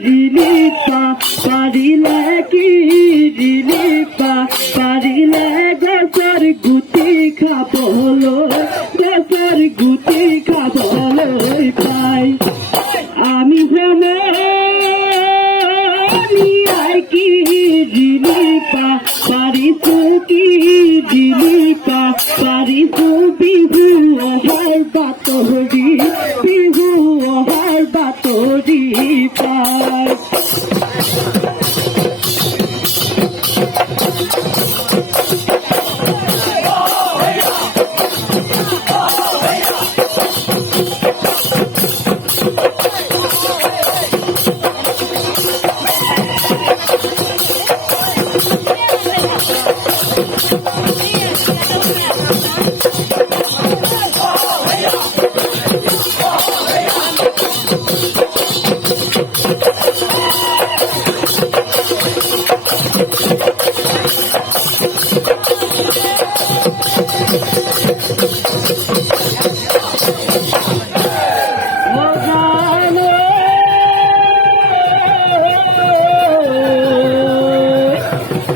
রিলিপা পারিলে কি রিলিপা পারিলে গছর গুটি খাবলো গছর গুটি খাবলো পাই আমি ভ্রমে কি রিলিপা পারিছু কি রিলিপা পারিছু বিহু অহার বাতরি বিহু অহার বাতরি পাই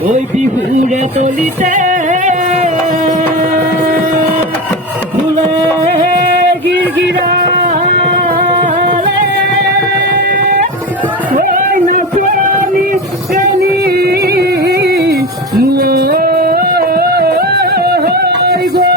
ওই বিহুরে তলিতে ফুলে গিরগিরা ওই না প্রাণী প্রাণী গো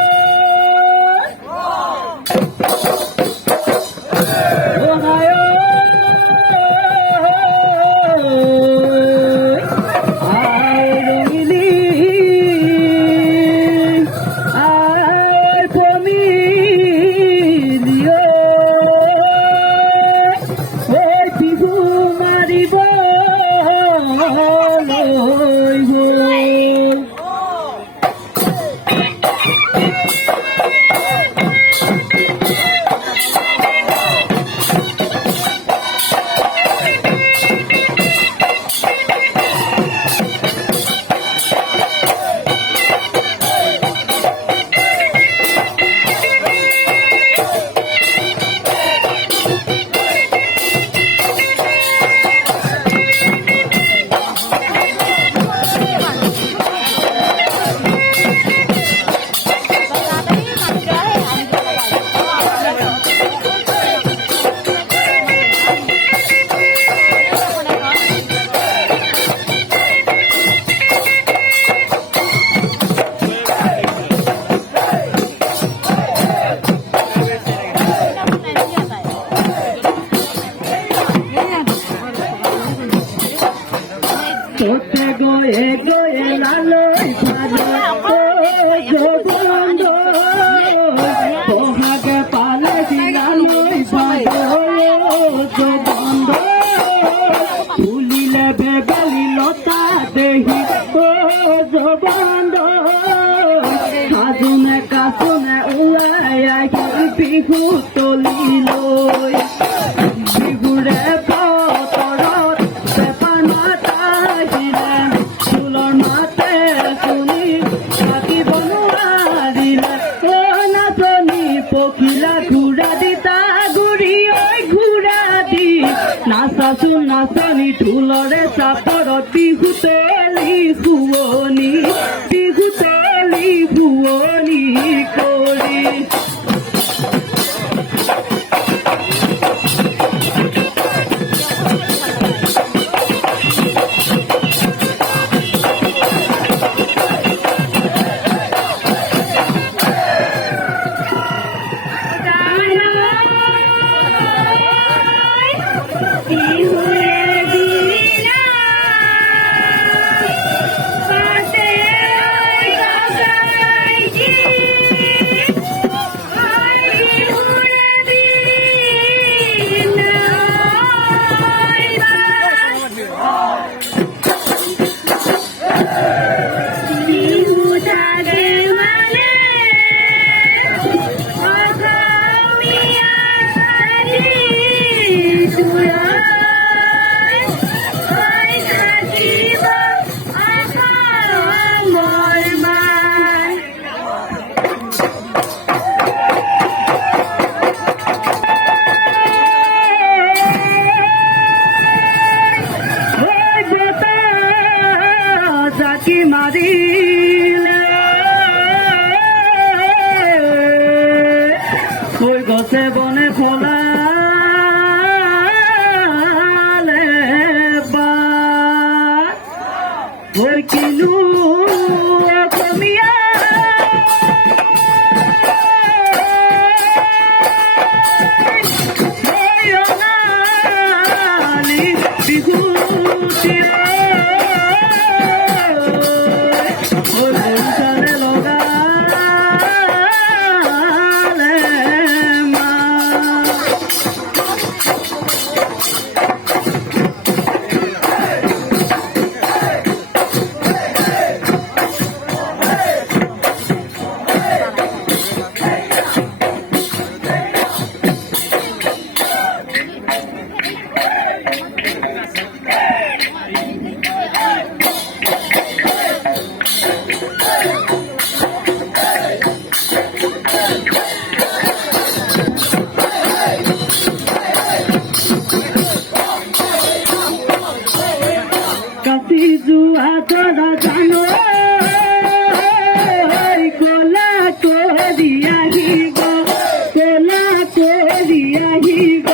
তোতে গয়ে গয়ে লালই ভালো জবন্ধ বহাগে পালে লালই ভালো জবন্ধ ফুলিলে বেগালি লতা দেহি ও জবন্ধ কাজুনে কাজুনে উড়াই আহি বিহু তলি লই বিহুরে পখিলা ঘুরা দিতা ঘুরি ওই ঘুরা দি নাচাচো নাচনি ঢোলৰে চাপৰত বিহুতেলি শুৱনি বিহুতেলি শুৱনি কৰি দিলে ওই গছে বনে ফলালে বা ওই কিনু অসমীয়া বিহুতি কাটি যোৱা তৰা জানো কলা কৰি আহিব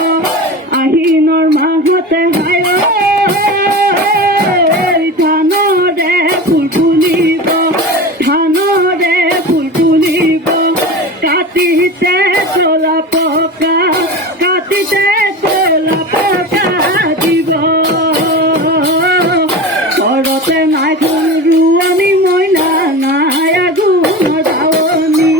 আহিনৰ মাহতে ধানৰে ফুল ফুলিব কাটিতে তলা পকা দিব ঘৰতে নাই কোন ৰোৱনী মইনা নাই আগুণ দাৱনী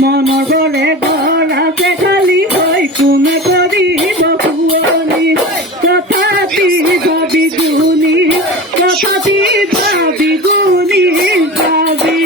মনৰ দৰে ঘৰ আছে খালী হৈ কোনে কৰিব শুৱনি তথাপি ভাবি গুণি যাবি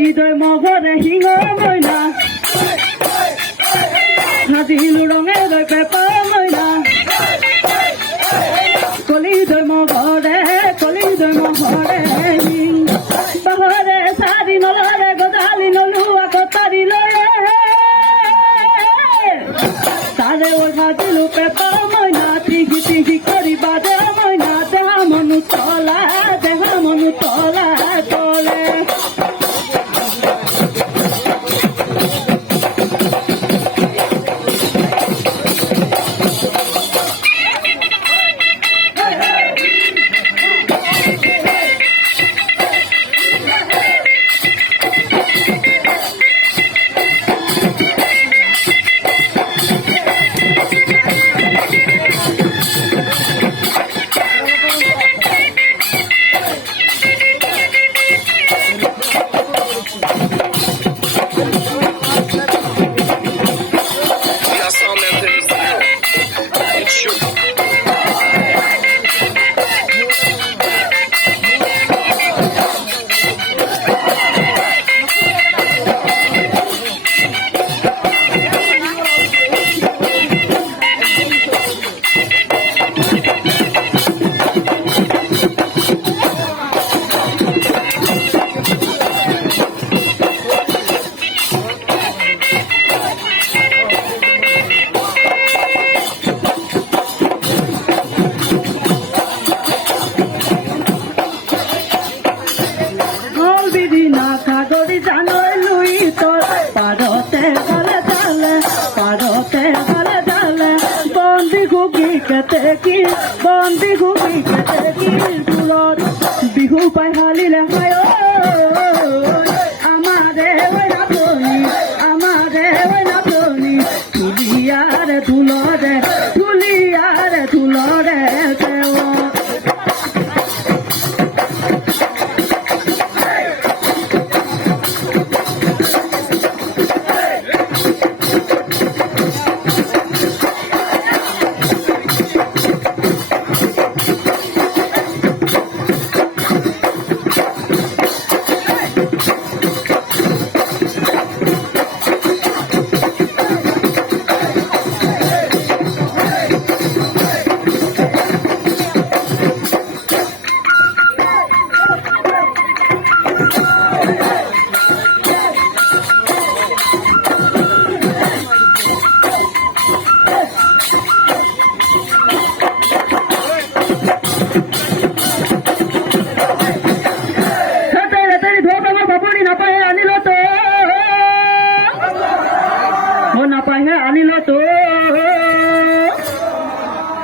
হৃদয় মগরে সিংহ মইনা নাজিলু রঙের পেপা মইনা কলিদয় মগরে বাহরে সারি নলরে গদালি নলুয়া কতারি লরে তারে ওই নাজিলু পেপা মইনা বন্দী ঘুমি বিহু পাই হালিলে হয় আমারে নাচনি আমারে নাচনি তুলিয়ারে তুলরে তুলিয়ারে তুলরে আনিল তো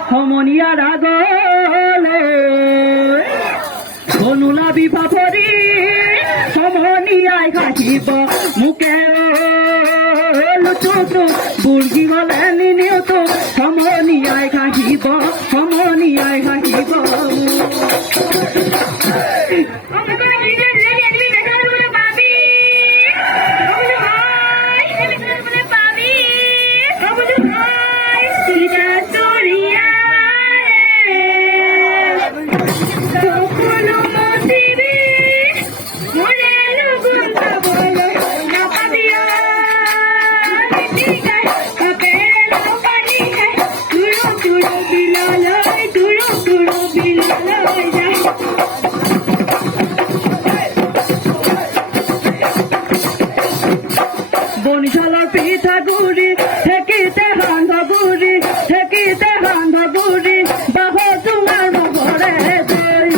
সমনীয়াৰ আগলে ধনুলা বিভাপৰি সমনীয়াই ঘাঁহিব মোকে লুটুটো বুৰ্গি গলে নিনিওতো সমনীয়াই ঘাঁহিব সমনীয়াই ঘাঁহিব বনিশালার পিঠা গুড়ি ঠেকিতে বান্ধগুড়ি ঠেকিতে বান্ধগুড়ি বাহ তোমার নগরে দই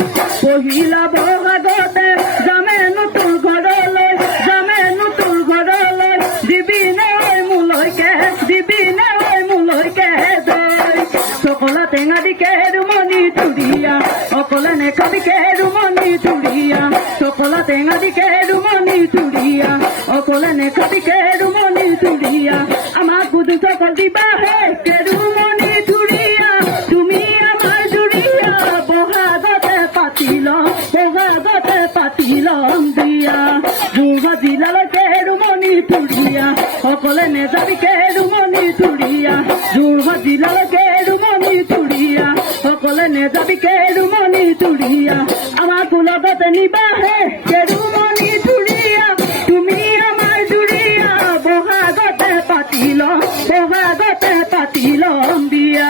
পহিলা বহাগতে যামে নতুন ঘৰলৈ যামে নতুন ঘৰলৈ দিবি নৈ মোলৈকে দই চকলা টেঙা দি কেৰুমণি তুৰিয়া অকলে নেখাবি কেৰুমণি তুৰিয়া চকলা টেঙা দি কেৰুমণি তুৰিয়া অকলে নেখাবি কেৰুমণি তুৰিয়া আমাক বুধু চকল দিবাহে কেৰুমণি তুৰিয়া তুমি আমাৰ জুৰিয়া বহাগতে পাতি ল'ম দিয়া যোৰহাট জিলালৈ কেৰুমণি তুৰিয়া অকলে নেযাবি কেৰুমণি তুৰিয়া যোৰহাট জিলালৈ কেৰুমণি তুৰিয়া অকলে নেযাবি কেৰুমণি তুৰিয়া আমাক লগতে নিবাহে কেৰুমণি তুৰিয়া তুমি আমাৰ জুৰিয়া বহাগতে পাতি ল'ম দিয়া